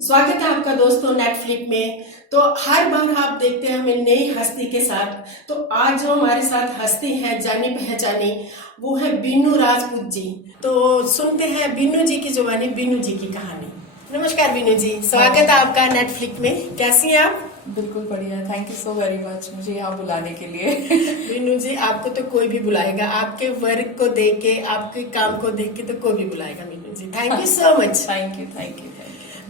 स्वागत है आपका दोस्तों नेटफ्लिक्स में। तो हर बार आप देखते हैं हमें नई हस्ती के साथ। तो आज जो हमारे साथ हस्ती है जानी पहचानी, वो है बीनू राजपूत जी। तो सुनते हैं बीनू जी की जुबानी, बीनू जी की कहानी। नमस्कार बीनू जी, स्वागत है आपका नेटफ्लिक्स में। कैसी हैं आप? बिल्कुल बढ़िया। Thank you so very much मुझे यहाँ बुलाने के लिए। बीनू जी, आपको तो कोई भी बुलाएगा, आपके वर्क को देख के, आपके काम को देख के तो कोई भी बुलाएगा। Binu ji, thank you so much. Thank you thank you thank you.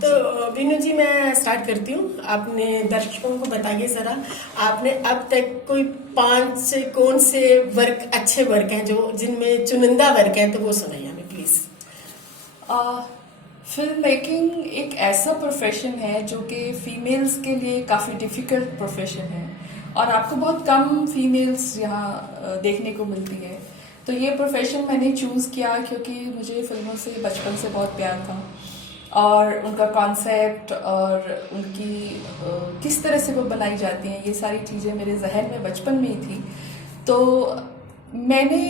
तो बीनू जी, मैं स्टार्ट करती हूँ। आपने दर्शकों को बताइए जरा, आपने अब तक कोई 5 से कौन से वर्क, अच्छे वर्क हैं जो जिनमें चुनिंदा वर्क हैं, तो वो सुनाइए हमें प्लीज। फिल्म मेकिंग एक ऐसा प्रोफेशन है जो कि फीमेल्स के लिए काफ़ी डिफ़िकल्ट प्रोफेशन है और आपको बहुत कम फीमेल्स यहाँ देखने को मिलती है। तो ये प्रोफेशन मैंने चूज़ किया क्योंकि मुझे फिल्मों से बचपन से बहुत प्यार था और उनका कॉन्सेप्ट और उनकी किस तरह से वो बनाई जाती हैं, ये सारी चीज़ें मेरे जहन में बचपन में ही थी। तो मैंने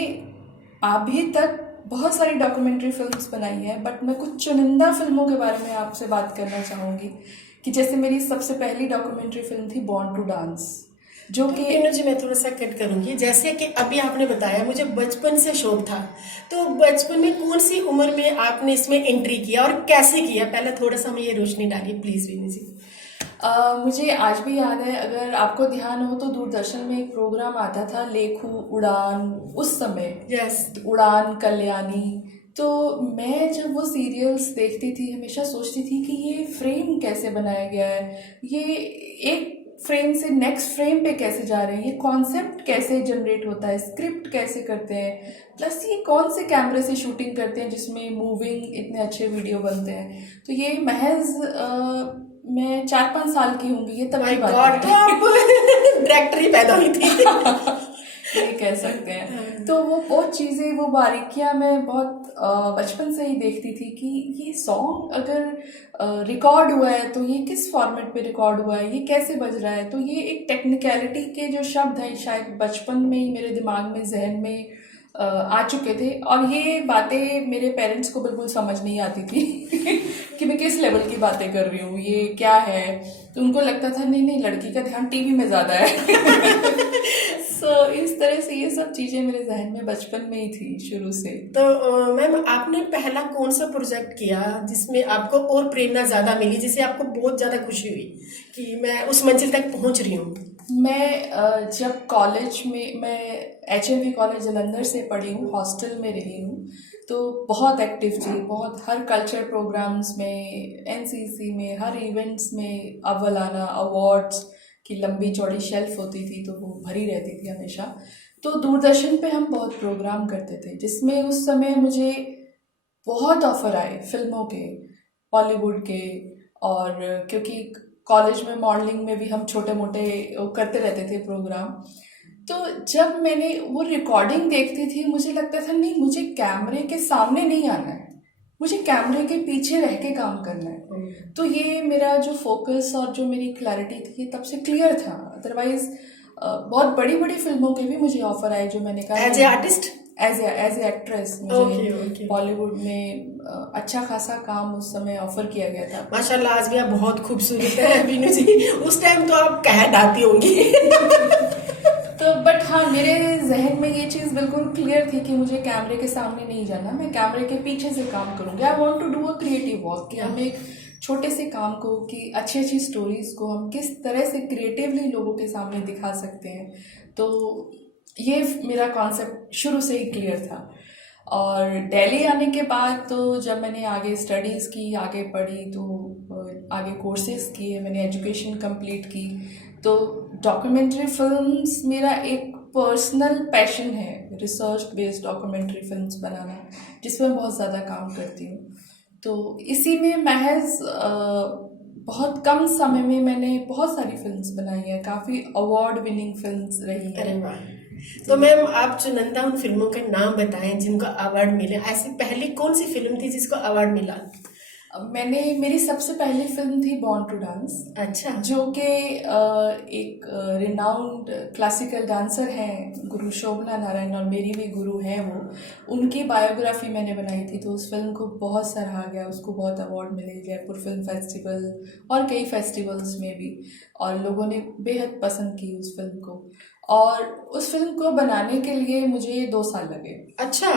अभी तक बहुत सारी डॉक्यूमेंट्री फिल्म्स बनाई हैं, बट मैं कुछ चुनिंदा फिल्मों के बारे में आपसे बात करना चाहूँगी कि जैसे मेरी सबसे पहली डॉक्यूमेंट्री फिल्म थी बॉर्न टू डांस, जो कि बीनू जी, मैं थोड़ा सा कट करूंगी। जैसे कि अभी आपने बताया मुझे बचपन से शौक था, तो बचपन में कौन सी उम्र में आपने इसमें एंट्री किया और कैसे किया? पहले थोड़ा सा हमें ये रोशनी डालिए प्लीज बीनू जी। मुझे आज भी याद है, अगर आपको ध्यान हो तो दूरदर्शन में एक प्रोग्राम आता था लेखू उड़ान, उस समय यस। उड़ान कल्याणी। तो मैं जब वो सीरियल्स देखती थी हमेशा सोचती थी कि ये फ्रेम कैसे बनाया गया है, ये एक फ्रेम से नेक्स्ट फ्रेम पे कैसे जा रहे हैं, ये कॉन्सेप्ट कैसे जनरेट होता है, स्क्रिप्ट कैसे करते हैं, प्लस ये कौन से कैमरे से शूटिंग करते हैं जिसमें मूविंग इतने अच्छे वीडियो बनते हैं। तो ये महज मैं 4-5 साल की होंगी, ये तब की बात है। तो आप डायरेक्टर ही पैदा हुई थी। ये कह सकते हैं। तो वो चीज़ें, वो बारीकियां मैं बहुत बचपन से ही देखती थी कि ये सॉन्ग अगर रिकॉर्ड हुआ है तो ये किस फॉर्मेट पे रिकॉर्ड हुआ है, ये कैसे बज रहा है। तो ये एक टेक्निकलिटी के जो शब्द हैं शायद बचपन में ही मेरे दिमाग में, जहन में आ चुके थे और ये बातें मेरे पेरेंट्स को बिल्कुल समझ नहीं आती थी कि मैं किस लेवल की बातें कर रही हूँ, ये क्या है। तो उनको लगता था नहीं नहीं, लड़की का ध्यान टीवी में ज़्यादा है। इस तरह से ये सब चीज़ें मेरे जहन में बचपन में ही थी शुरू से। तो मैम, आपने पहला कौन सा प्रोजेक्ट किया जिसमें आपको और प्रेरणा ज्यादा मिली, जिससे आपको बहुत ज्यादा खुशी हुई कि मैं उस मंजिल तक पहुंच रही हूँ? मैं जब कॉलेज में, मैं HMV कॉलेज जलंधर से पढ़ी हूँ, हॉस्टल में रही हूँ, तो बहुत एक्टिव थी, बहुत हर कल्चर प्रोग्राम्स में, NCC में, हर इवेंट्स में अव्वल आना, अवार्ड्स की लंबी चौड़ी शेल्फ होती थी तो वो भरी रहती थी हमेशा। तो दूरदर्शन पे हम बहुत प्रोग्राम करते थे जिसमें उस समय मुझे बहुत ऑफर आए फिल्मों के, बॉलीवुड के, और क्योंकि कॉलेज में मॉडलिंग में भी हम छोटे मोटे करते रहते थे प्रोग्राम। तो जब मैंने वो रिकॉर्डिंग देखती थी मुझे लगता था नहीं, मुझे कैमरे के सामने नहीं आना है, मुझे कैमरे के पीछे रह के काम करना है। तो ये मेरा जो फोकस और जो मेरी क्लैरिटी थी ये तब से क्लियर था। अदरवाइज बहुत बड़ी बड़ी फिल्मों के भी मुझे ऑफर आए, जो मैंने कहा as a artist, as a actress मुझे बॉलीवुड में अच्छा खासा काम उस समय ऑफर किया गया था। माशाल्लाह, आज भी आप बहुत खूबसूरत है बीनू जी। उस टाइम तो आप कह डाती होंगी। तो बट हाँ, मेरे जहन में ये चीज़ बिल्कुल क्लियर थी कि मुझे कैमरे के सामने नहीं जाना, मैं कैमरे के पीछे से काम करूँगी। I want to do a creative work, कि हम एक छोटे से काम को, कि अच्छी अच्छी स्टोरीज को हम किस तरह से क्रिएटिवली लोगों के सामने दिखा सकते हैं। तो ये मेरा कॉन्सेप्ट शुरू से ही क्लियर था। और दिल्ली आने के बाद तो जब मैंने आगे स्टडीज़ की, आगे पढ़ी, तो आगे कोर्सेज किए, मैंने एजुकेशन कंप्लीट की, तो डॉक्यूमेंट्री फिल्म्स मेरा एक पर्सनल पैशन है, रिसर्च बेस्ड डॉक्यूमेंट्री फिल्म्स बनाना, जिसमें मैं बहुत ज़्यादा काम करती हूँ। तो इसी में महज बहुत कम समय में मैंने बहुत सारी फिल्म्स बनाई हैं, काफ़ी अवार्ड विनिंग फिल्म्स रही हैं। तो मैम, आप चुनिंदा उन फिल्मों के नाम बताएं जिनको अवार्ड मिले। ऐसी पहली कौन सी फिल्म थी जिसको अवार्ड मिला? मेरी सबसे पहली फिल्म थी बॉर्न टू डांस, अच्छा। जो कि एक रिनाउंड क्लासिकल डांसर हैं गुरु शोभना नारायण, और मेरी भी गुरु हैं वो। उनकी बायोग्राफी मैंने बनाई थी, तो उस फिल्म को बहुत सराहा गया, उसको बहुत अवार्ड मिले जयपुर फिल्म फेस्टिवल और कई फेस्टिवल्स में भी, और लोगों ने बेहद पसंद की उस फिल्म को। और उस फिल्म को बनाने के लिए मुझे 2 साल लगे। अच्छा।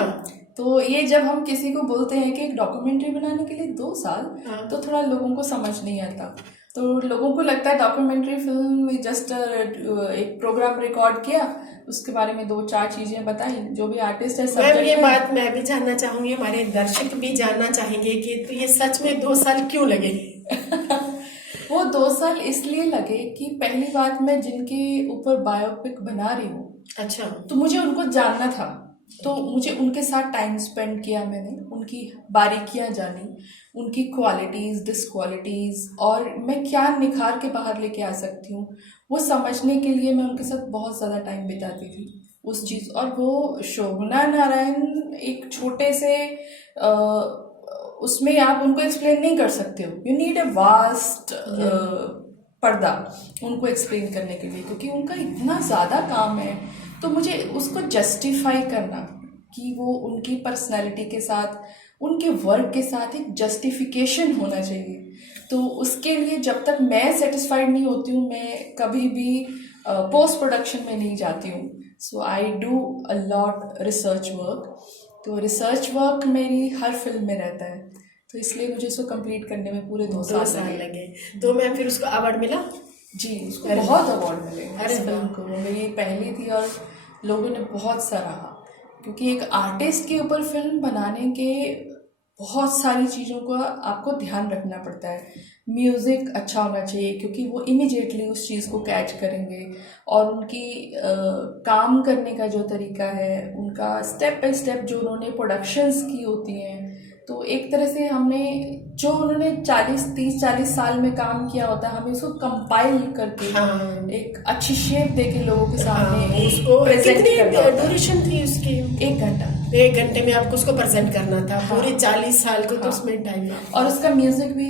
तो ये जब हम किसी को बोलते हैं कि एक डॉक्यूमेंट्री बनाने के लिए 2 साल, हाँ। तो थोड़ा लोगों को समझ नहीं आता। तो लोगों को लगता है डॉक्यूमेंट्री फिल्म में जस्ट एक प्रोग्राम रिकॉर्ड किया, उसके बारे में 2-4 चीजें बताई, जो भी आर्टिस्ट है मैम ये सब्जेक्ट बात मैं भी जानना चाहूंगी, हमारे दर्शक भी जानना चाहेंगे कि तो ये सच में 2 साल क्यों लगे? वो 2 साल इसलिए लगे कि पहली बात, मैं जिनके ऊपर बायोपिक बना रही हूँ, अच्छा। तो मुझे उनको जानना था, तो मुझे उनके साथ टाइम स्पेंड किया मैंने, उनकी बारीकियां जानी, उनकी क्वालिटीज़ डिसक्वालिटीज़, और मैं क्या निखार के बाहर लेके आ सकती हूँ, वो समझने के लिए मैं उनके साथ बहुत ज़्यादा टाइम बिताती थी उस चीज़। और वो शोभना नारायण एक छोटे से उसमें आप उनको एक्सप्लेन नहीं कर सकते हो, यू नीड ए वास्ट पर्दा उनको एक्सप्लेन करने के लिए, क्योंकि उनका इतना ज़्यादा काम है। तो मुझे उसको जस्टिफाई करना कि वो उनकी पर्सनैलिटी के साथ, उनके वर्क के साथ एक जस्टिफिकेशन होना चाहिए। तो उसके लिए जब तक मैं सेटिस्फाइड नहीं होती हूँ, मैं कभी भी पोस्ट प्रोडक्शन में नहीं जाती हूँ। So I do a lot research work. तो रिसर्च वर्क मेरी हर फिल्म में रहता है, तो इसलिए मुझे इसको कंप्लीट करने में पूरे 2 साल लगे। तो मैम फिर उसको अवार्ड मिला? जी, उसको बहुत अवार्ड मिले। अरे फिल्म को, वो मेरी पहली थी और लोगों ने बहुत सराहा, क्योंकि एक आर्टिस्ट के ऊपर फिल्म बनाने के बहुत सारी चीज़ों का आपको ध्यान रखना पड़ता है। म्यूज़िक अच्छा होना चाहिए, क्योंकि वो इमिडिएटली उस चीज़ को कैच करेंगे, और उनकी काम करने का जो तरीका है, उनका स्टेप बाय स्टेप जो उन्होंने प्रोडक्शंस की होती हैं, तो एक तरह से हमने जो उन्होंने 30-40 साल में काम किया होता है, हमें उसको कंपाइल करके हाँ। एक अच्छी शेप देके लोगों के सामने हाँ, उसको प्रेजेंट कितनी करना होता है। ड्यूरेशन थी उसकी? 1 घंटा। 1 घंटे में आपको उसको प्रेजेंट करना था। हाँ। पूरे 40 साल को तो हाँ। उसमें टाइम लगा। और उसका म्यूजिक भी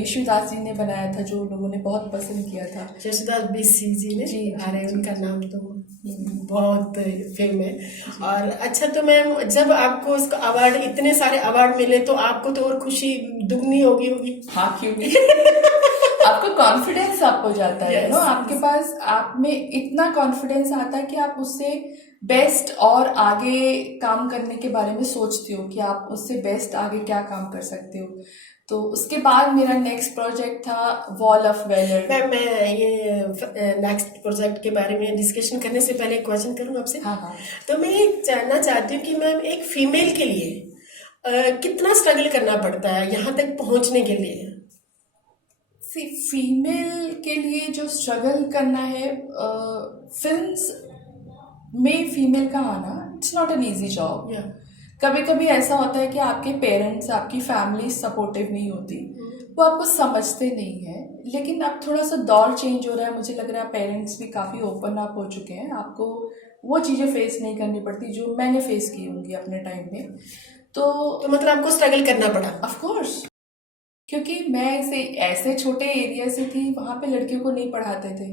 यशुदास जी ने बनाया था, जो लोगों ने बहुत पसंद किया था। यशुदास बीसी जी ने। जी, अरे जी, उनका नाम तो बहुत फेम है। और अच्छा, तो मैम जब आपको उसका अवार्ड, इतने सारे अवार्ड मिले, तो आपको तो और खुशी दुगनी होगी। हाँ, क्यों नहीं? आपको कॉन्फिडेंस अप हो जाता है, नो, आपके पास, आप में इतना कॉन्फिडेंस आता है कि आप उससे बेस्ट और आगे काम करने के बारे में सोचते हो कि आप उससे बेस्ट आगे क्या काम कर सकते हो। तो उसके बाद मेरा नेक्स्ट प्रोजेक्ट था वॉल ऑफ वेलर। मैम मैं ये नेक्स्ट प्रोजेक्ट के बारे में डिस्कशन करने से पहले क्वेश्चन करूँ आपसे? हाँ। तो मैं ये जानना चाहती हूँ कि मैम एक फीमेल के लिए कितना स्ट्रगल करना पड़ता है यहाँ तक पहुँचने के लिए? फीमेल के लिए जो स्ट्रगल करना है फिल्म्स में, फीमेल का आना, it's not an easy job. कभी कभी ऐसा होता है कि आपके पेरेंट्स, आपकी फैमिली सपोर्टिव नहीं होती, वो आपको समझते नहीं है। लेकिन अब थोड़ा सा दौर चेंज हो रहा है, मुझे लग रहा है पेरेंट्स भी काफ़ी ओपन अप हो चुके हैं, आपको वो चीज़ें फेस नहीं करनी पड़ती जो मैंने फेस की होंगी अपने टाइम में। तो मतलब आपको स्ट्रगल करना पड़ा? ऑफ कोर्स, क्योंकि मैं ऐसे छोटे एरिया से थी, वहाँ पे लड़कियों को नहीं पढ़ाते थे,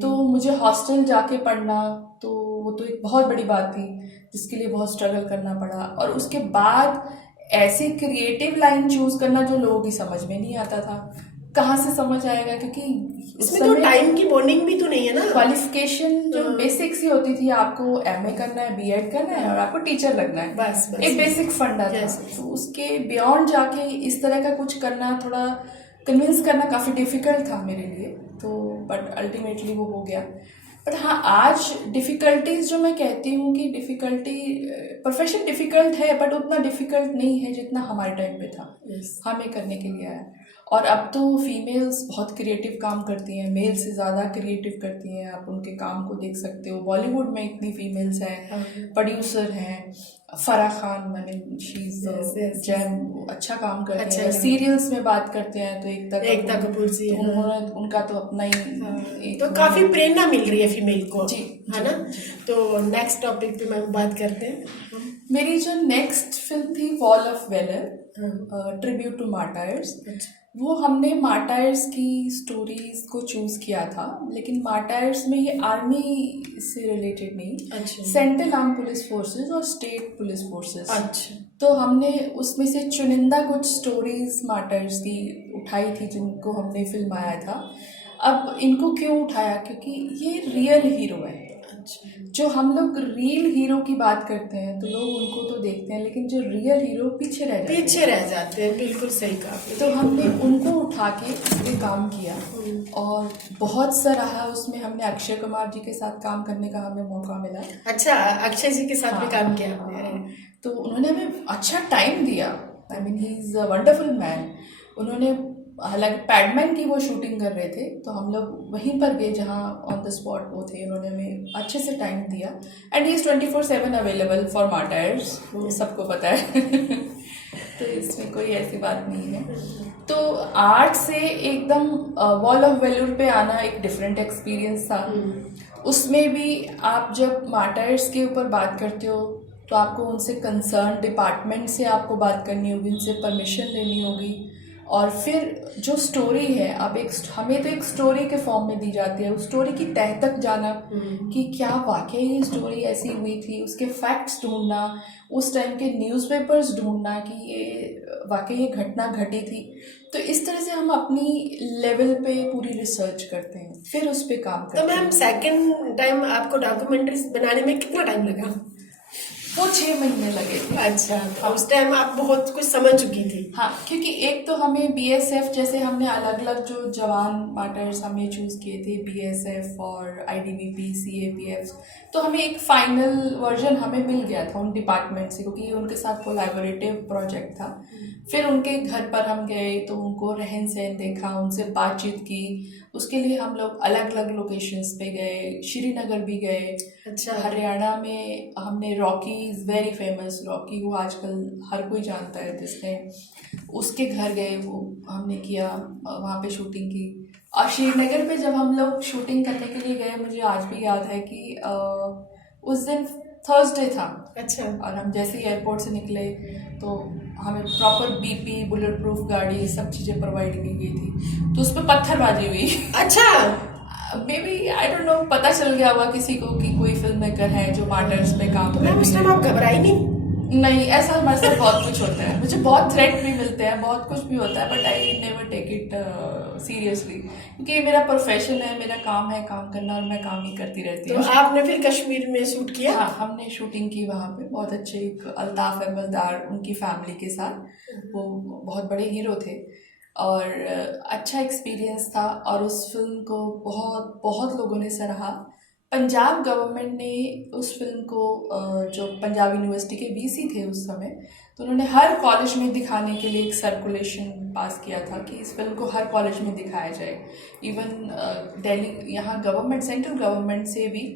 तो मुझे हॉस्टल जाके पढ़ना, तो वो तो एक बहुत बड़ी बात थी जिसके लिए बहुत स्ट्रगल करना पड़ा। और उसके बाद ऐसी क्रिएटिव लाइन चूज करना जो लोगों की समझ में नहीं आता था। कहाँ से समझ आएगा, क्योंकि इसमें तो टाइम की बॉन्डिंग भी तो नहीं है ना। क्वालिफिकेशन जो बेसिक सी होती थी, आपको एमए करना है, बीएड करना है और आपको टीचर लगना है, बस एक बेसिक फंडा था। तो उसके बियॉन्ड जाके इस तरह का कुछ करना, थोड़ा कन्विंस करना काफ़ी डिफिकल्ट था मेरे लिए। तो बट अल्टीमेटली वो हो गया। बट हाँ, आज डिफ़िकल्टीज जो मैं कहती हूँ कि डिफ़िकल्टी, प्रोफेशन डिफ़िकल्ट है बट उतना डिफ़िकल्ट नहीं है जितना हमारे टाइम पे था। हमें करने के लिए आया। और अब तो फीमेल्स बहुत क्रिएटिव काम करती हैं, मेल से ज़्यादा क्रिएटिव करती हैं। आप उनके काम को देख सकते हो, बॉलीवुड में इतनी फीमेल्स हैं, प्रोड्यूसर हैं, फराह खान, मैंने जैम, अच्छा काम करते हैं। सीरियल्स में बात करते हैं तो एकता कपूर जी, उनका तो अपना ही तो काफी प्रेरणा मिल रही है फीमेल को, जी, है ना। तो नेक्स्ट टॉपिक पे मैम बात करते हैं। मेरी जो नेक्स्ट फिल्म थी wall of valour, tribute to martyrs. अच्छा वो हमने मार्टायर्स की स्टोरीज को चूज किया था, लेकिन मार्टायर्स में ये आर्मी से रिलेटेड नहीं, अच्छा सेंट्रल आर्म पुलिस फोर्सेस और स्टेट पुलिस फोर्सेस। अच्छा तो हमने उसमें से चुनिंदा कुछ स्टोरीज मार्टायर्स की उठाई थी जिनको हमने फिल्माया था। अब इनको क्यों उठाया, क्योंकि ये रियल हीरो है। अच्छा जो हम लोग रियल हीरो की बात करते हैं तो लोग उनको तो देखते हैं, लेकिन जो रियल हीरो पीछे रह जाते हैं। पीछे रह जाते हैं, बिल्कुल सही कहा आपने। तो हमने उनको उठा के इस पे काम किया और बहुत सराहा। उसमें हमने अक्षय कुमार जी के साथ काम करने का हमें मौका मिला। अच्छा, अक्षय जी के साथ भी काम किया हाँ, आपने? तो उन्होंने हमें अच्छा टाइम दिया। I mean he is a wonderful man. उन्होंने, हालांकि पैडमैन की वो शूटिंग कर रहे थे तो हम लोग वहीं पर गए जहाँ ऑन द स्पॉट वो थे। उन्होंने हमें अच्छे से टाइम दिया and he is 24/7 available for martyrs, वो सबको पता है। तो इसमें कोई ऐसी बात नहीं है। तो आर्ट से एकदम वॉल ऑफ वेल्यूर पे आना एक डिफरेंट एक्सपीरियंस था। उसमें भी आप जब मार्टायर्स के ऊपर बात करते हो तो आपको उनसे कंसर्न डिपार्टमेंट से आपको बात करनी होगी, उनसे परमिशन लेनी होगी। और फिर जो स्टोरी है, अब हमें तो एक स्टोरी के फॉर्म में दी जाती है, उस स्टोरी की तह तक जाना कि क्या वाकई ये स्टोरी ऐसी हुई थी, उसके फैक्ट्स ढूंढना, उस टाइम के न्यूज़पेपर्स ढूंढना कि ये वाकई ये घटना घटी थी। तो इस तरह से हम अपनी लेवल पे पूरी रिसर्च करते हैं, फिर उस पर काम करते तो हैं। मैम सेकंड टाइम आपको डॉक्यूमेंट्रीज बनाने में कितना टाइम लगा? वो 6 महीने लगे थे। अच्छा, तो उस टाइम आप बहुत कुछ समझ चुकी थी। हाँ, क्योंकि एक तो हमें बीएसएफ जैसे हमने अलग अलग जो जवान मार्टायर्स हमने चूज किए थे, बीएसएफ और आईटीबीपी, सीएपीएफ, तो हमें एक फाइनल वर्जन हमें मिल गया था उन डिपार्टमेंट से, क्योंकि ये उनके साथ कोलैबोरेटिव प्रोजेक्ट था। फिर उनके घर पर हम गए तो उनको रहन सहन देखा, उनसे बातचीत की। उसके लिए हम लोग अलग अलग लोकेशंस पे गए, श्रीनगर भी गए। अच्छा, हरियाणा में हमने Rocky is very famous, Rocky को आजकल हर कोई जानता है जिसने, उसके घर गए, वो हमने किया, वहाँ पे शूटिंग की। और श्रीनगर पे जब हम लोग शूटिंग करने के लिए गए, मुझे आज भी याद है कि उस दिन थर्सडे था। अच्छा, और हम जैसे ही एयरपोर्ट से निकले तो हमें प्रॉपर बीपी, बुलेट प्रूफ गाड़ी, सब चीज़ें प्रोवाइड की गई थी। तो उस पर पत्थरबाजी हुई। अच्छा, maybe I don't know, पता चल गया होगा किसी को कि कोई फिल्म मेकर है जो मार्टायर्स पे काम कर मैम उस टाइम आप घबराई नहीं? नहीं, ऐसा हमारे साथ बहुत कुछ होता है। मुझे बहुत थ्रेट भी मिलते हैं, बहुत कुछ भी होता है, but I never take it seriously, क्योंकि ये मेरा प्रोफेशन है, मेरा काम है काम करना, और मैं काम ही करती रहती तो हूँ। आपने फिर कश्मीर में शूट किया? हाँ, हमने शूटिंग की वहाँ पे, बहुत अच्छे, एक अल्ताफ अहमदार उनकी फैमिली के साथ, वो बहुत बड़े हीरो थे और अच्छा एक्सपीरियंस था। और उस फिल्म को बहुत बहुत लोगों ने सराहा। पंजाब गवर्नमेंट ने उस फिल्म को, जो पंजाब यूनिवर्सिटी के वीसी थे उस समय, तो उन्होंने हर कॉलेज में दिखाने के लिए एक सर्कुलेशन पास किया था कि इस फिल्म को हर कॉलेज में दिखाया जाए। इवन दिल्ली, यहाँ गवर्नमेंट, सेंट्रल गवर्नमेंट से भी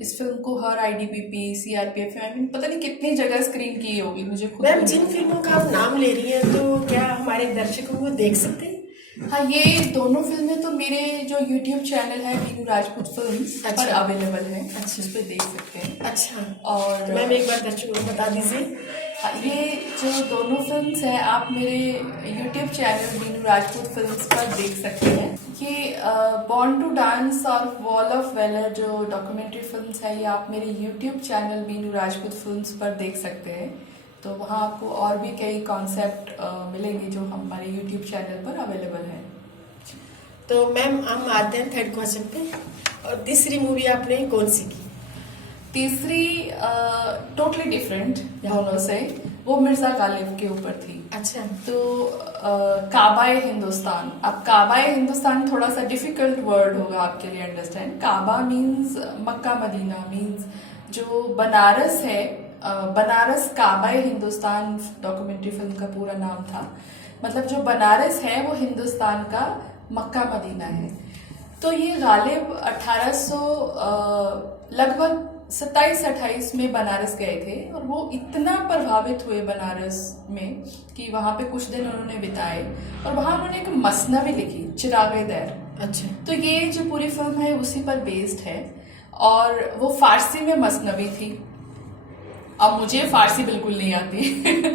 इस फिल्म को हर आईटीबीपी, सीआरपीएफ, आई मीन पता नहीं कितनी जगह स्क्रीन की होगी, मुझे खुद मैम जिन फिल्मों का आप नाम ले रही हैं, तो क्या हमारे दर्शकों को देख सकते हैं? हाँ, ये दोनों फिल्में तो मेरे जो यूट्यूब चैनल है मीनू राजपूत फिल्म्स पर अवेलेबल है। अच्छा, उस पर देख सकते हैं। अच्छा, और तो मैम एक बार दर्शकों को बता दीजिए। हाँ, ये जो दोनों फिल्म्स हैं आप मेरे YouTube channel Meenu Rajput films पर देख सकते हैं। ये बॉर्न टू डांस और वॉल ऑफ वेलर जो डॉक्यूमेंट्री फिल्म्स है, ये आप मेरे YouTube channel Meenu Rajput films पर देख सकते हैं। तो वहाँ आपको और भी कई कॉन्सेप्ट मिलेंगे जो हमारे यूट्यूब चैनल पर अवेलेबल है। तो मैम हम आते हैं थर्ड क्वेश्चन पे। और तीसरी मूवी आपने कौन सी की? तीसरी टोटली डिफरेंट दोनों से, वो मिर्ज़ा गालिब के ऊपर थी। अच्छा, तो काबाए हिंदुस्तान। अब काबाए हिंदुस्तान थोड़ा सा डिफिकल्ट वर्ड होगा आपके लिए अंडरस्टैंड। काबा मीन्स मक्का मदीना, मीन्स जो बनारस है, बनारस काबाए हिंदुस्तान डॉक्यूमेंट्री फिल्म का पूरा नाम था। मतलब जो बनारस है वो हिंदुस्तान का मक्का मदीना है। तो ये गालिब 1800 लगभग 27-28 में बनारस गए थे और वो इतना प्रभावित हुए बनारस में कि वहाँ पे कुछ दिन उन्होंने बिताए और वहाँ उन्होंने एक मसनवी लिखी, चिरागे दैर। अच्छा, तो ये जो पूरी फिल्म है उसी पर बेस्ड है और वो फारसी में मसनवी थी। अब मुझे फारसी बिल्कुल नहीं आती।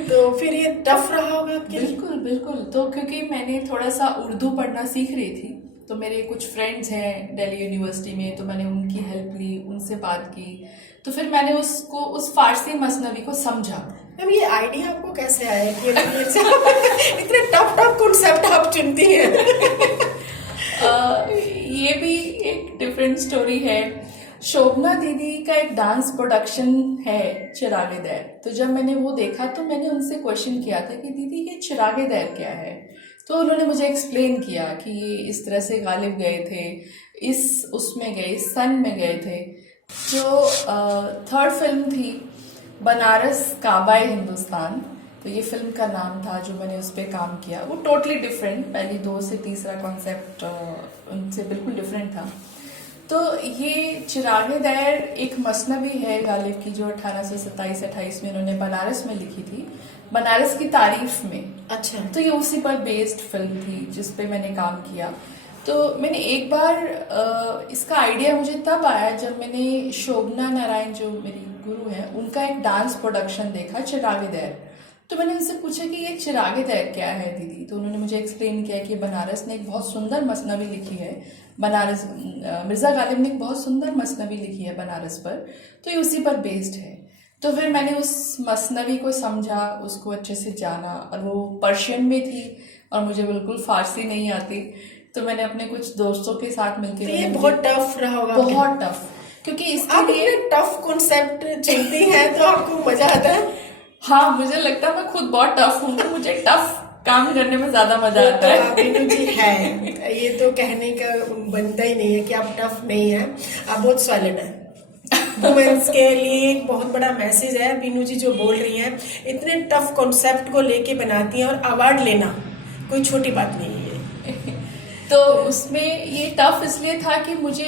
तो फिर ये टफ रहा होगा आपके लिए? बिल्कुल बिल्कुल। तो क्योंकि मैंने थोड़ा सा उर्दू पढ़ना सीख रही थी, तो मेरे कुछ फ्रेंड्स हैं दिल्ली यूनिवर्सिटी में, तो मैंने उनकी हेल्प ली, उनसे बात की, तो फिर मैंने उसको उस फारसी मसनवी को समझा। मैम ये आइडिया आपको कैसे आया कि इतने टफ टफ कॉन्सेप्ट आप चुनती हैं? ये भी एक डिफरेंट स्टोरी है। शोभना दीदी का एक डांस प्रोडक्शन है चिरागे दैर, तो जब मैंने वो देखा तो मैंने उनसे क्वेश्चन किया था कि दीदी ये चिरागे दैर क्या है, तो उन्होंने मुझे एक्सप्लेन किया कि ये इस तरह से गालिब गए थे, इस उसमें गए, इस सन में गए थे। जो थर्ड फिल्म थी बनारस काबाए हिंदुस्तान, तो ये फिल्म का नाम था जो मैंने उस पर काम किया, वो टोटली डिफरेंट, पहली दो से तीसरा कॉन्सेप्ट उनसे बिल्कुल डिफरेंट था। तो ये चिरागे दैर एक मसनवी है गालिब की, जो 1827-28 में इन्होंने बनारस में लिखी थी, बनारस की तारीफ में। अच्छा। तो ये उसी पर बेस्ड फिल्म थी जिस पे मैंने काम किया। तो मैंने एक बार इसका आइडिया मुझे तब आया जब मैंने शोभना नारायण जो मेरी गुरु हैं उनका एक डांस प्रोडक्शन देखा चिरागे दैर। तो मैंने उनसे पूछा कि ये चिरागे दैर क्या है दीदी, तो उन्होंने मुझे एक्सप्लेन किया कि बनारस ने एक बहुत सुंदर मसनवी लिखी है, बनारस मिर्ज़ा गालिब ने एक बहुत सुंदर मसनवी लिखी है बनारस पर, तो ये उसी पर बेस्ड है। तो फिर मैंने उस मसनवी को समझा, उसको अच्छे से जाना, और वो पर्शियन में थी और मुझे बिल्कुल फारसी नहीं आती, तो मैंने अपने कुछ दोस्तों के साथ मिलकर, ये बहुत टफ रहा होगा? बहुत टफ, क्योंकि इसके लिए टफ कॉन्सेप्ट चुनती हैं तो आपको मजा आता है? हाँ, मुझे लगता है मैं खुद बहुत टफ हूँ, तो मुझे टफ काम करने में ज्यादा मजा आता है। बीनू जी है, ये तो कहने का बनता ही नहीं है कि आप टफ नहीं है, आप बहुत सॉलिड है। वुमेन्स के लिए एक बहुत बड़ा मैसेज है बीनू जी जो बोल रही हैं, इतने टफ कॉन्सेप्ट को लेके बनाती हैं, और अवार्ड लेना कोई छोटी बात नहीं है। तो उसमें ये टफ इसलिए था कि मुझे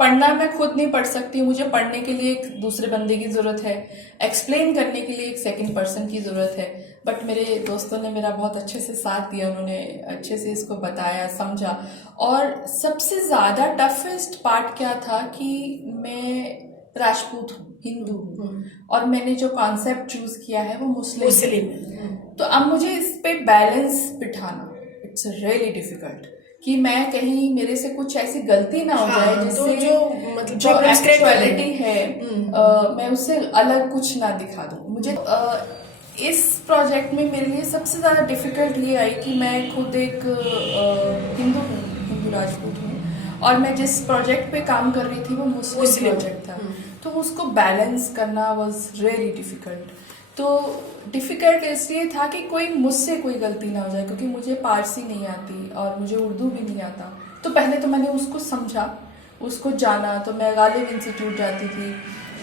पढ़ना, मैं खुद नहीं पढ़ सकती, मुझे पढ़ने के लिए एक दूसरे बंदे की ज़रूरत है, एक्सप्लेन करने के लिए एक सेकंड पर्सन की ज़रूरत है। बट मेरे दोस्तों ने मेरा बहुत अच्छे से साथ दिया, उन्होंने अच्छे से इसको बताया, समझा। और सबसे ज़्यादा टफेस्ट पार्ट क्या था कि मैं राजपूत हूँ, हिंदू हूँ, और मैंने जो कॉन्सेप्ट चूज़ किया है वो मुस्लिम। तो अब मुझे इस पे बैलेंस बिठाना, इट्स रियली डिफिकल्ट, कि मैं कहीं मेरे से कुछ ऐसी गलती ना हो जाए जिससे तो जो एक्चुअलिटी है मैं उससे अलग कुछ ना दिखा दूं। मुझे इस प्रोजेक्ट में मेरे लिए सबसे ज़्यादा डिफिकल्ट ये आई कि मैं खुद एक हिंदू राजपूत हूँ, और मैं जिस प्रोजेक्ट पे काम कर रही थी वो मुस्लिम प्रोजेक्ट था, तो उसको बैलेंस करना वाज रियली डिफिकल्ट। तो डिफ़िकल्ट इसलिए था कि कोई मुझसे कोई गलती ना हो जाए, क्योंकि मुझे पारसी नहीं आती और मुझे उर्दू भी नहीं आता। तो पहले तो मैंने उसको समझा, उसको जाना। तो मैं गालिब इंस्टीट्यूट जाती थी,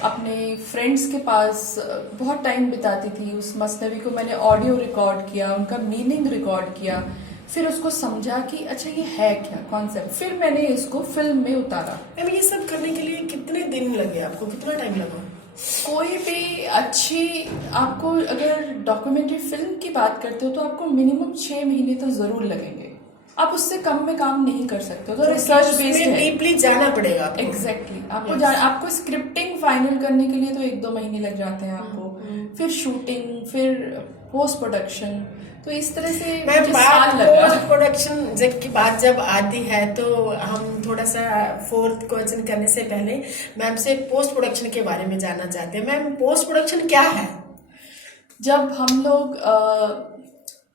अपने फ्रेंड्स के पास बहुत टाइम बिताती थी, उस मसनवी को मैंने ऑडियो रिकॉर्ड किया, उनका मीनिंग रिकॉर्ड किया, फिर उसको समझा कि अच्छा ये है क्या कॉन्सेप्ट, फिर मैंने इसको फिल्म में उतारा। मैम ये सब करने के लिए कितने दिन लगे आपको, कितना टाइम लगा? कोई भी अच्छी, आपको अगर डॉक्यूमेंट्री फिल्म की बात करते हो तो आपको मिनिमम 6 महीने तो जरूर लगेंगे, आप उससे कम में काम नहीं कर सकते हो। तो रिसर्च बेस्ड है, डीपली जाना पड़ेगा आपको। एग्जैक्टली आपको आपको स्क्रिप्टिंग फाइनल करने के लिए तो 1-2 महीने लग जाते हैं आपको, फिर शूटिंग, फिर पोस्ट प्रोडक्शन, तो इस तरह से पोस्ट प्रोडक्शन की बात जब आती है तो हम थोड़ा सा फोर्थ क्वेश्चन करने से पहले मैम से पोस्ट प्रोडक्शन के बारे में जानना चाहते हैं। मैम पोस्ट प्रोडक्शन क्या है? जब हम लोग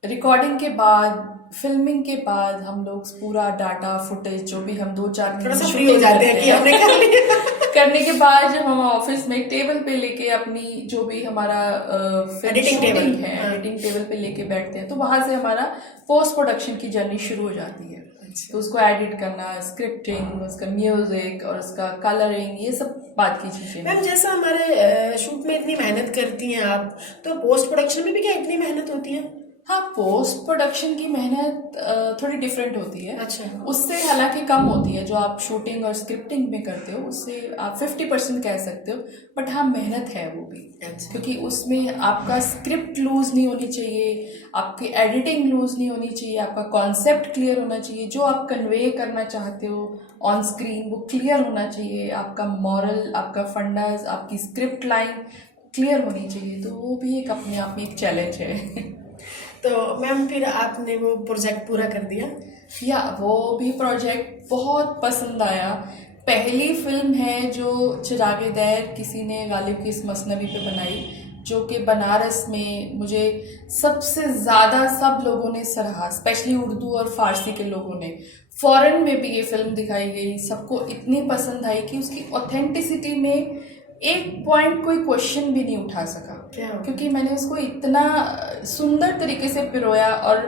रिकॉर्डिंग के बाद, फिल्मिंग के बाद, हम लोग पूरा डाटा फुटेज जो भी हम 2-4 थोड़ा सा फ्री हो जाते हैं कि हमने कर लिया करने के बाद जब हम ऑफिस में टेबल पे लेके अपनी जो भी हमारा एडिटिंग टेबल है, एडिटिंग टेबल पे लेके बैठते हैं, तो वहां से हमारा पोस्ट प्रोडक्शन की जर्नी शुरू हो जाती है। तो उसको एडिट करना, स्क्रिप्टिंग, उसका म्यूजिक और उसका कलरिंग, ये सब बात की चीजें। मैम जैसा हमारे शूट में इतनी मेहनत करती हैं आप, तो पोस्ट प्रोडक्शन में भी क्या इतनी मेहनत होती है? हाँ, पोस्ट प्रोडक्शन की मेहनत थोड़ी डिफरेंट होती है। अच्छा। उससे हालांकि कम होती है, जो आप शूटिंग और स्क्रिप्टिंग में करते हो उससे आप 50% कह सकते हो, बट हाँ मेहनत है वो भी। अच्छा। क्योंकि उसमें आपका स्क्रिप्ट लूज नहीं होनी चाहिए, आपकी एडिटिंग लूज नहीं होनी चाहिए, आपका कॉन्सेप्ट क्लियर होना चाहिए, जो आप कन्वे करना चाहते हो ऑन स्क्रीन वो क्लियर होना चाहिए, आपका मॉरल, आपका फंडास, आपकी स्क्रिप्ट लाइन क्लियर होनी चाहिए, तो वो भी एक अपने आप में एक चैलेंज है। तो मैम फिर आपने वो प्रोजेक्ट पूरा कर दिया? या वो भी प्रोजेक्ट बहुत पसंद आया। पहली फिल्म है जो चिरागे दैर किसी ने गालिब की इस मसनवी पे बनाई, जो कि बनारस में मुझे सबसे ज़्यादा सब लोगों ने सराहा, स्पेशली उर्दू और फारसी के लोगों ने। फॉरेन में भी ये फिल्म दिखाई गई, सबको इतनी पसंद आई कि उसकी ऑथेंटिसिटी में एक पॉइंट कोई क्वेश्चन भी नहीं उठा सका, क्योंकि मैंने उसको इतना सुंदर तरीके से पिरोया और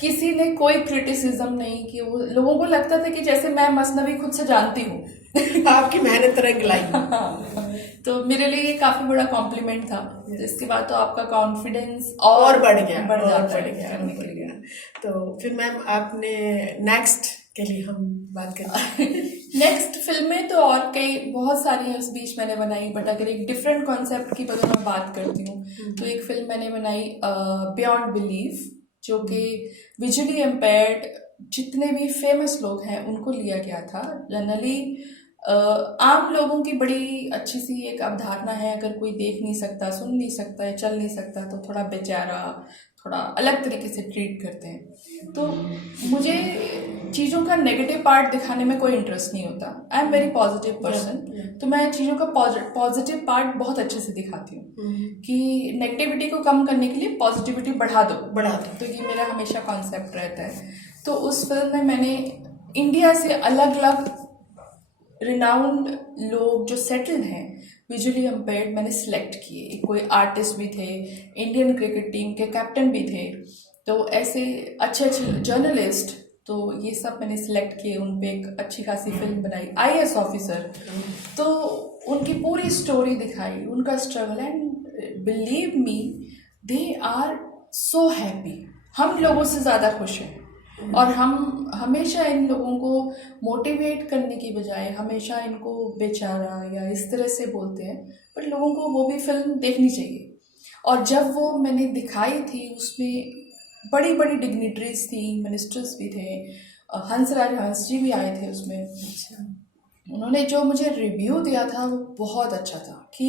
किसी ने कोई क्रिटिसिज्म नहीं की। वो लोगों को लगता था कि जैसे मैं मसनवी खुद से जानती हूँ। आपकी मेहनत रंग लाई। तो मेरे लिए ये काफी बड़ा कॉम्प्लीमेंट था। जिसके बाद तो आपका कॉन्फिडेंस और बढ़ गया, बढ़ जाता बढ़ गया, करने बढ़ के गया। लिए। तो फिर मैम आपने नेक्स्ट के लिए हम बात करते हैं। नेक्स्ट फिल्में तो और कई बहुत सारी हैं उस बीच मैंने बनाई, बट अगर एक डिफरेंट कॉन्सेप्ट की अगर मैं बात करती हूँ तो एक फिल्म मैंने बनाई बियॉन्ड बिलीफ, जो कि विजुअली इम्पेयर्ड जितने भी फेमस लोग हैं उनको लिया गया था। जनरली आम लोगों की बड़ी अच्छी सी एक अवधारणा है, अगर कोई देख नहीं सकता, सुन नहीं सकता है, चल नहीं सकता तो थोड़ा बेचारा, थोड़ा अलग तरीके से ट्रीट करते हैं। तो मुझे चीज़ों का नेगेटिव पार्ट दिखाने में कोई इंटरेस्ट नहीं होता। I am very positive person, तो मैं चीज़ों का पॉजिटिव पार्ट बहुत अच्छे से दिखाती हूँ कि नेगेटिविटी को कम करने के लिए पॉजिटिविटी बढ़ा दो। तो ये मेरा हमेशा कॉन्सेप्ट रहता है। तो उस फिल्म में मैंने इंडिया से अलग अलग रिनाउंड लोग जो सेटल्ड हैं विजुअली इम्पेयर्ड मैंने सिलेक्ट किए। कोई आर्टिस्ट भी थे, इंडियन क्रिकेट टीम के कैप्टन भी थे, तो ऐसे अच्छे अच्छे जर्नलिस्ट, तो ये सब मैंने सिलेक्ट किए। उन पे एक अच्छी खासी फिल्म बनाई, IAS ऑफिसर, तो उनकी पूरी स्टोरी दिखाई, उनका struggle, and believe me they are so happy. हम लोगों से ज़्यादा खुश हैं और हम हमेशा इन लोगों को मोटिवेट करने की बजाय हमेशा इनको बेचारा या इस तरह से बोलते हैं, पर लोगों को वो भी फिल्म देखनी चाहिए। और जब वो मैंने दिखाई थी उसमें बड़ी बड़ी डिग्निटरीज थी, मिनिस्टर्स भी थे, हंसराज हंस जी भी आए थे उसमें। उन्होंने जो मुझे रिव्यू दिया था वो बहुत अच्छा था कि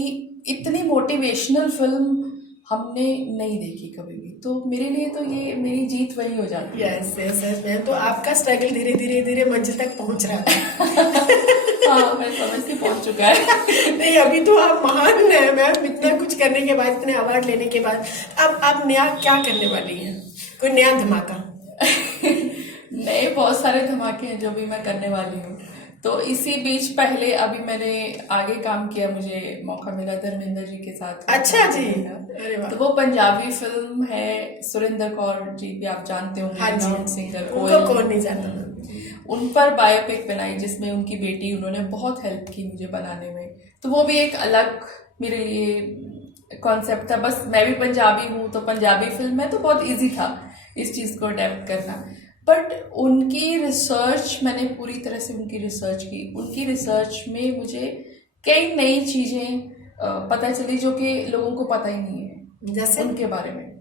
इतनी मोटिवेशनल फिल्म हमने नहीं देखी कभी भी। तो मेरे लिए तो ये मेरी जीत वही हो जाती है। Yes yes yes ma'am. तो आपका स्ट्रगल धीरे धीरे धीरे मंजिल तक पहुंच रहा है। हाँ, मैं समझती पहुंच चुका है। नहीं, अभी तो आप महान हैं मैम, इतना कुछ करने के बाद, इतने अवार्ड लेने के बाद। अब आप नया क्या करने वाली हैं? कोई नया धमाका? नए बहुत सारे धमाके हैं जो भी मैं करने वाली हूँ। तो इसी बीच पहले अभी मैंने आगे काम किया, मुझे मौका मिला धर्मेंद्र जी के साथ। अच्छा जी, अरे वाह। तो वो पंजाबी फिल्म है, सुरेंद्र कौर जी भी आप जानते होंगे, हाँ जी, सिंगर, उनको कौन नहीं जानता। उन पर बायोपिक बनाई जिसमें उनकी बेटी, उन्होंने बहुत हेल्प की मुझे बनाने में। तो वो भी एक अलग मेरे लिए कॉन्सेप्ट था। बस मैं भी पंजाबी हूँ तो पंजाबी फिल्म है तो बहुत इजी था इस चीज़ को अडेप्ट करना। बट उनकी रिसर्च, मैंने पूरी तरह से उनकी रिसर्च की। उनकी रिसर्च में मुझे कई नई चीज़ें पता चली जो कि लोगों को पता ही नहीं है, जैसे उनके बारे में।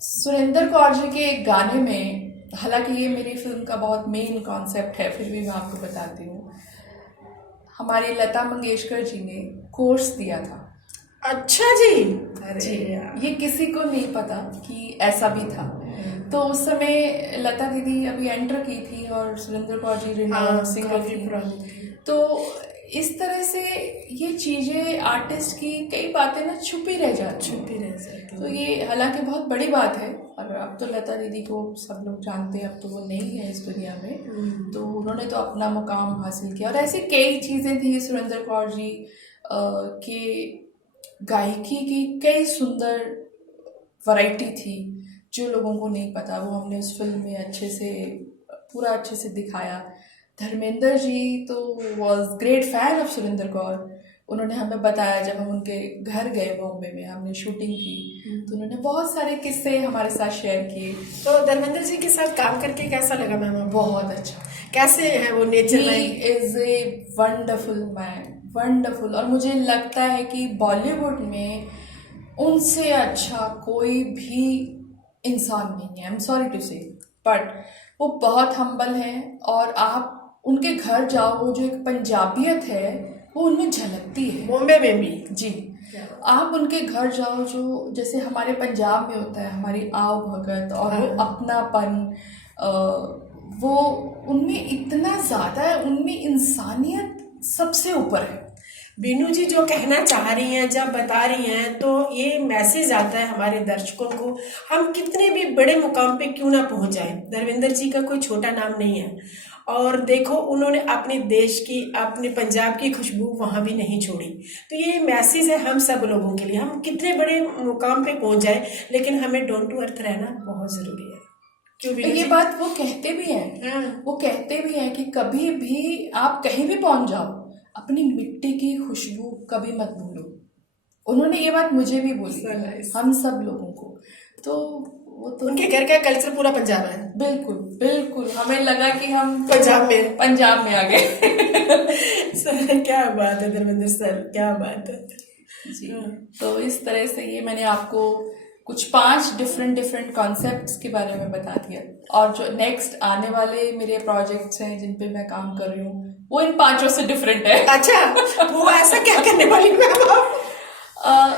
सुरेंद्र कौर जी के एक गाने में, हालांकि ये मेरी फिल्म का बहुत मेन कॉन्सेप्ट है, फिर भी मैं आपको बताती हूँ, हमारी लता मंगेशकर जी ने कोर्स दिया था। अच्छा जी, अरे जी, ये किसी को नहीं पता कि ऐसा भी था। तो उस समय लता दीदी अभी एंटर की थी और सुरेंद्र कौर जी रिनाउंड सिंगर थी। तो इस तरह से ये चीजें, आर्टिस्ट की कई बातें ना छुपी रह जाती। तो ये हालांकि बहुत बड़ी बात है, और अब तो लता दीदी को सब लोग जानते हैं, अब तो वो नहीं है इस दुनिया में। तो उन्होंने तो अपना मुकाम हासिल किया। और ऐसी कई चीजें थी सुरेंद्र कौर जी के गायकी की, कई सुंदर वैरायटी थी जो लोगों को नहीं पता, वो हमने उस फिल्म में अच्छे से दिखाया। धर्मेंद्र जी तो was great fan of Surendra Kaur. उन्होंने हमें बताया, जब हम उनके घर गए बॉम्बे में, हमने शूटिंग की, तो उन्होंने बहुत सारे किस्से हमारे साथ शेयर किए। तो धर्मेंद्र जी के साथ काम करके कैसा लगा मैम? बहुत अच्छा। कैसे है वो नेचर में? He is a wonderful man, wonderful. और मुझे लगता है कि बॉलीवुड में उनसे अच्छा कोई भी इंसान नहीं है। आई एम सॉरी टू से, बट वो बहुत हम्बल हैं। और आप उनके घर जाओ, वो जो एक पंजाबियत है वो उनमें झलकती है। बॉम्बे में भी जी, आप उनके घर जाओ, जो जैसे हमारे पंजाब में होता है, हमारी आव भगत और वो अपनापन, वो उनमें इतना ज़्यादा है, उनमें इंसानियत सबसे ऊपर है। बीनू जी जो कहना चाह रही हैं, जब बता रही हैं, तो ये मैसेज आता है हमारे दर्शकों को, हम कितने भी बड़े मुकाम पे क्यों ना पहुंच जाए, धर्मेंद्र जी का कोई छोटा नाम नहीं है। और देखो उन्होंने अपने देश की, अपने पंजाब की खुशबू वहां भी नहीं छोड़ी। तो ये मैसेज है हम सब लोगों के लिए, हम कितने बड़े मुकाम पे पहुंच जाए, लेकिन हमें डाउन टू अर्थ रहना बहुत जरूरी है। क्यों बीनू ये जी? बात वो कहते भी हैं। हाँ। वो कहते भी हैं कि कभी भी आप कहीं भी पहुंच जाओ, अपनी मिट्टी की खुशबू कभी मत भूलो। उन्होंने ये बात मुझे भी बोली, So nice. हम सब लोगों को। तो वो तो उनके घर का कल्चर पूरा पंजाब है। बिल्कुल बिल्कुल, हमें लगा कि हम पंजाब में आ गए। सर क्या बात है धर्मेंद्र सर, क्या बात है जी। तो इस तरह से ये मैंने आपको कुछ 5 डिफरेंट कॉन्सेप्ट्स के बारे में बता दिया, और जो नेक्स्ट आने वाले मेरे प्रोजेक्ट्स हैं जिन पे मैं काम कर रही हूँ, वो इन 5 से डिफरेंट है। अच्छा, वो ऐसा क्या करने वाली मैम आप?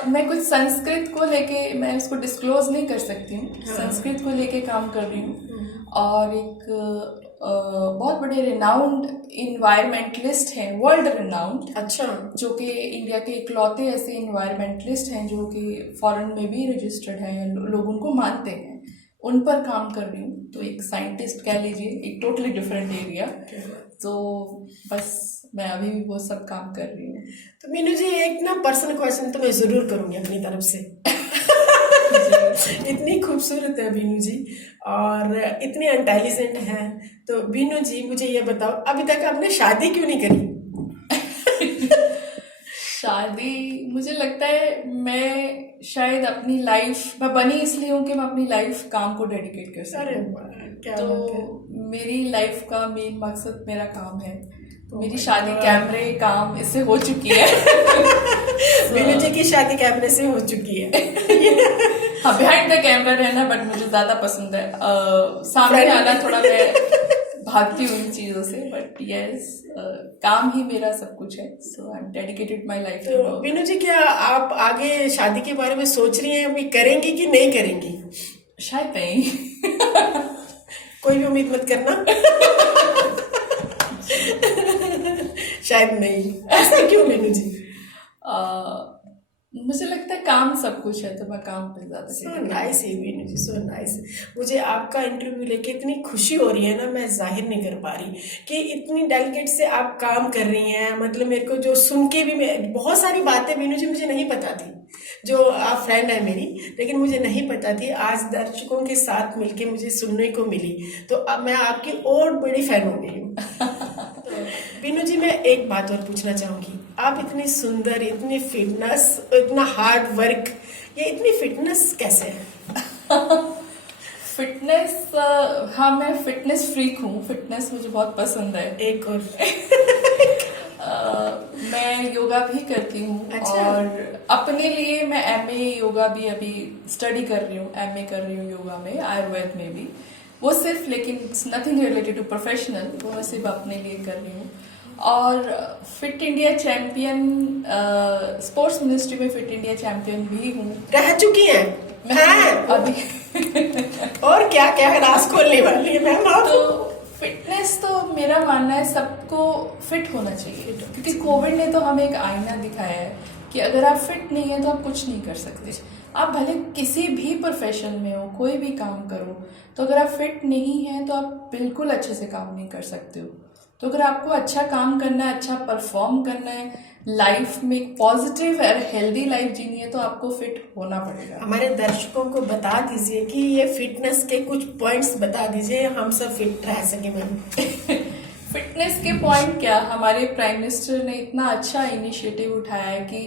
मैं कुछ संस्कृत को लेके, मैं उसको डिस्क्लोज नहीं कर सकती हूँ, संस्कृत को लेके काम कर रही हूँ। और एक बहुत बड़े रिनाउंड इन्वायरमेंटलिस्ट हैं, वर्ल्ड रिनाउंड, अच्छा, जो कि इंडिया के इकलौते ऐसे इन्वायरमेंटलिस्ट हैं जो कि फॉरेन में भी रजिस्टर्ड हैं, लोग उनको मानते हैं, उन पर काम कर रही हूँ। तो एक साइंटिस्ट कह लीजिए, एक टोटली डिफरेंट एरिया। तो बस मैं अभी भी वो सब काम कर रही हूँ। तो मीनू जी एक ना पर्सनल क्वेश्चन तो मैं जरूर करूंगी अपनी तरफ से। इतनी खूबसूरत है बीनू जी और इतनी इंटेलिजेंट है, तो बीनू जी मुझे ये बताओ, अभी तक आपने शादी क्यों नहीं करी? शादी, मुझे लगता है मैं शायद अपनी लाइफ, मैं बनी इसलिए हूँ कि मैं अपनी लाइफ काम को डेडिकेट कर अरे सकूँ। वाह, क्या तो बात है। मेरी लाइफ का मेन मकसद मेरा काम है। मेरी शादी कैमरे काम इससे हो चुकी है। बीनू जी की शादी कैमरे से हो चुकी है। हाँ, बिहाइंड द कैमरा रहना बट मुझे ज्यादा पसंद है। सामने आना थोड़ा मैं भागती हूँ इन चीजों से, बट यस, काम ही मेरा सब कुछ है। So I am dedicated my life. तो बीनू जी क्या आप आगे शादी के बारे में सोच रही हैं, अभी करेंगी कि नहीं करेंगी? शायद नहीं। कोई भी उम्मीद मत करना। शायद नहीं, ऐसा क्यों बीनू जी? मुझे लगता है काम सब कुछ है, तो मैं काम पे ज्यादा। सो नाइस है बीनू जी, सो नाइस। मुझे आपका इंटरव्यू लेके इतनी खुशी हो रही है ना, मैं जाहिर नहीं कर पा रही कि इतनी डेलिकेट से आप काम कर रही हैं। मतलब मेरे को जो सुन के भी, मैं बहुत सारी बातें बीनू जी मुझे नहीं पता थी, जो आप फ्रेंड है मेरी, लेकिन मुझे नहीं पता थी। आज दर्शकों के साथ मिलके मुझे सुनने को मिली, तो अब मैं आपकी और बड़ी फैन हो गई हूँ। बीनू जी मैं एक बात और पूछना चाहूंगी, आप इतनी सुंदर, इतनी फिटनेस, इतना हार्ड वर्क, ये इतनी फिटनेस कैसे है? फिटनेस, हाँ मैं फिटनेस फ्रीक हूँ, फिटनेस मुझे बहुत पसंद है। एक और मैं योगा भी करती हूँ। अच्छा। और अपने लिए मैं एमए योगा भी अभी स्टडी कर रही हूँ, एमए कर रही हूँ योगा में, आयुर्वेद में भी। वो सिर्फ, लेकिन it's nothing related to professional, वो मैं सिर्फ अपने लिए कर रही हूँ। और fit India champion, sports ministry में फिट इंडिया चैंपियन भी हूँ। रह चुकी हैं? मैं अभी और क्या क्या राज खोलने वाली है मैम आप? तो फिटनेस तो मेरा मानना है सबको फिट होना चाहिए, क्योंकि कोविड ने तो हमें एक आईना दिखाया है कि अगर आप फिट नहीं है तो आप कुछ नहीं कर सकते। आप भले किसी भी प्रोफेशन में हो, कोई भी काम करो, तो अगर आप फिट नहीं है तो आप बिल्कुल अच्छे से काम नहीं कर सकते हो। तो अगर आपको अच्छा काम करना है, अच्छा परफॉर्म करना है, लाइफ में एक पॉजिटिव और हेल्दी लाइफ जीनी है, तो आपको फिट होना पड़ेगा। हमारे दर्शकों को बता दीजिए कि ये फिटनेस के कुछ पॉइंट्स बता दीजिए, हम सब फिट रह सके मैम। फिटनेस के पॉइंट क्या, हमारे प्राइम मिनिस्टर ने इतना अच्छा इनिशिएटिव उठाया है कि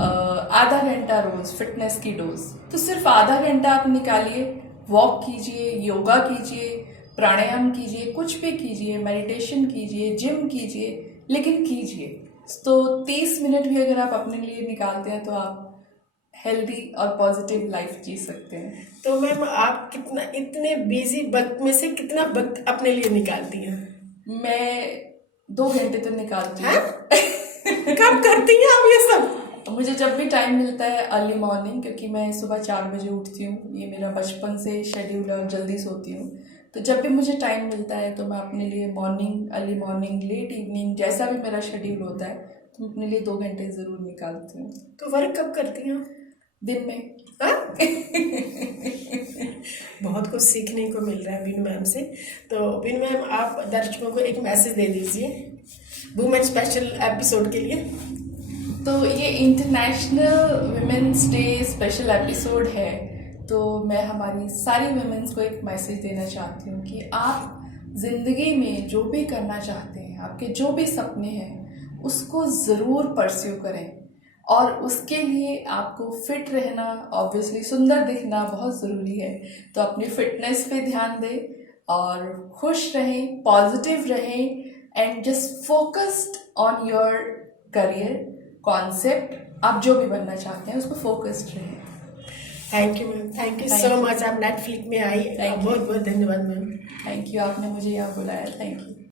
आधा घंटा रोज फिटनेस की डोज, तो सिर्फ आधा घंटा आप निकालिए, वॉक कीजिए, योगा कीजिए, प्राणायाम कीजिए, कुछ भी कीजिए, मेडिटेशन कीजिए, जिम कीजिए, लेकिन कीजिए। तो 30 मिनट भी अगर आप अपने लिए निकालते हैं तो आप हेल्दी और पॉजिटिव लाइफ जी सकते हैं। तो मैम आप कितना, इतने बिजी वक्त में से कितना वक्त अपने लिए निकालती हैं? मैं 2 घंटे तो निकालती हूँ। कब करती हैं आप ये सब? मुझे जब भी टाइम मिलता है अर्ली मॉर्निंग, क्योंकि मैं सुबह 4 बजे उठती हूँ, ये मेरा बचपन से शेड्यूल है और जल्दी सोती हूँ। तो जब भी मुझे टाइम मिलता है तो मैं अपने लिए morning, early morning, late evening, जैसा भी मेरा शेड्यूल होता है, तो मैं अपने लिए 2 घंटे ज़रूर निकालती हूँ। तो वर्क कब करती हैं? दिन में। हाँ? बहुत कुछ सीखने को मिल रहा है बीनू मैम से। तो बीनू मैम, आप दर्शकों को एक मैसेज दे दीजिए वुमेन स्पेशल एपिसोड के लिए। तो ये international women's day special episode है, तो मैं हमारी सारी वुमेन्स को एक मैसेज देना चाहती हूँ कि आप ज़िंदगी में जो भी करना चाहते हैं, आपके जो भी सपने हैं, उसको ज़रूर परस्यू करें। और उसके लिए आपको फिट रहना, ऑब्वियसली सुंदर दिखना बहुत ज़रूरी है। तो अपनी फिटनेस पे ध्यान दें और खुश रहें, पॉजिटिव रहें, and just focused on your career concept. आप जो भी बनना चाहते हैं उस पर फोकस्ड रहें। Thank you ma'am, thank you so much. आप नेटफ्लिक्स में आई, बहुत बहुत धन्यवाद मैम। थैंक यू, आपने मुझे यहाँ बुलाया। Thank you.